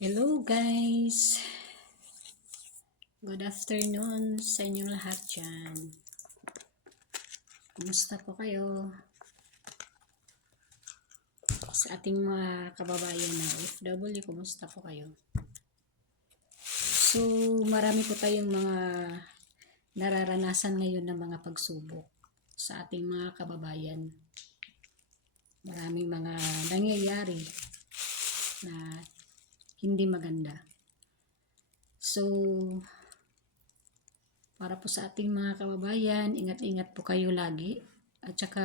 Hello guys! Good afternoon sa inyong lahat dyan. Kumusta po kayo? Sa ating mga kababayan na OFW, kumusta po kayo? So, marami po tayong mga nararanasan ngayon ng mga pagsubok sa ating mga kababayan. Maraming mga nangyayari na hindi maganda. So, para po sa ating mga kababayan, ingat-ingat po kayo lagi. At saka,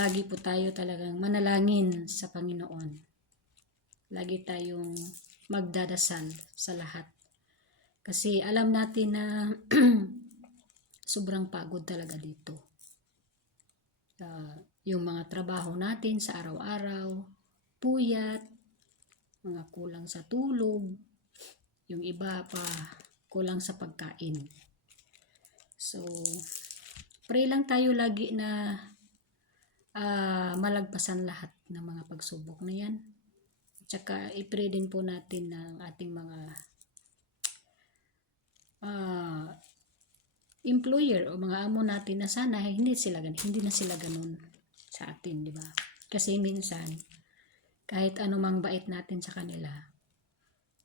lagi po tayo talagang manalangin sa Panginoon. Lagi tayong magdadasal sa lahat. Kasi alam natin na sobrang pagod talaga dito. Yung mga trabaho natin sa araw-araw, puyat, mga kulang sa tulog, yung iba pa kulang sa pagkain. So, pray lang tayo lagi na malagpasan lahat ng mga pagsubok na yan. At saka i-pray din po natin ng ating mga employer o mga amo natin na sana hindi na sila ganun sa atin, di ba? Kasi minsan kahit anumang bait natin sa kanila,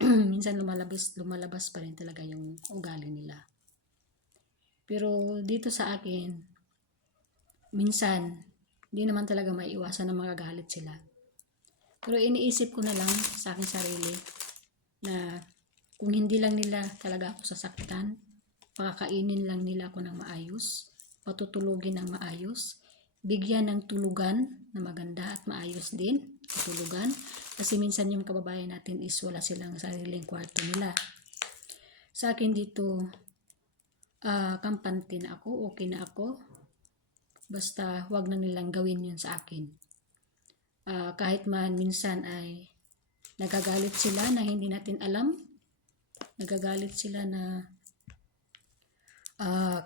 minsan lumalabas pa rin talaga yung ugali nila. Pero dito sa akin, minsan hindi naman talaga maiiwasan na magagalit sila. Pero iniisip ko na lang sa aking sarili na kung hindi lang nila talaga ako sasaktan, pakakainin lang nila ako ng maayos, patutulugin ng maayos, bigyan ng tulugan na maganda at maayos din, tulugan. Kasi minsan yung kababayan natin is wala silang sariling kwarto nila. Sa akin dito, kampante na ako, okay na ako. Basta wag na nilang gawin yun sa akin. Kahit man minsan ay nagagalit sila na hindi natin alam. Nagagalit sila na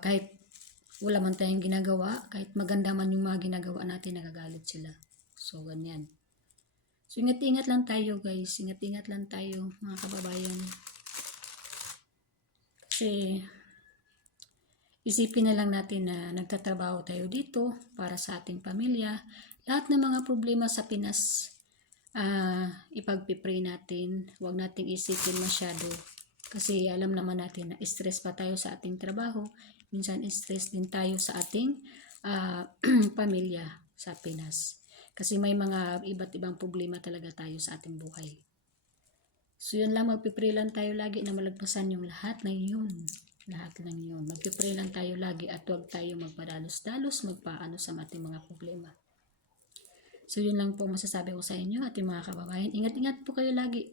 kahit wala man tayong ginagawa, kahit maganda man yung mga ginagawa natin, nagagalit sila. So, ganyan. So, ingat-ingat lang tayo guys. Ingat-ingat lang tayo mga kababayan. Kasi, isipin na lang natin na nagtatrabaho tayo dito para sa ating pamilya. Lahat ng mga problema sa Pinas, ipagpipray natin. Huwag nating isipin masyado. Kasi alam naman natin na stress pa tayo sa ating trabaho. Minsan stress din tayo sa ating pamilya sa Pinas. Kasi may mga iba't ibang problema talaga tayo sa ating buhay. So yun lang, magpipray lang tayo lagi na malagpasan yung lahat ng yun. Lahat lang yun. Magpipray lang tayo lagi at huwag tayo magpadalos-dalos, magpaano sa ating mga problema. So yun lang po masasabi ko sa inyo, ating mga kababayan. Ingat-ingat po kayo lagi.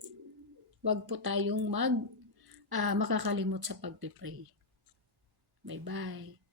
Huwag po tayong makakalimot sa pagpipray. Bye-bye.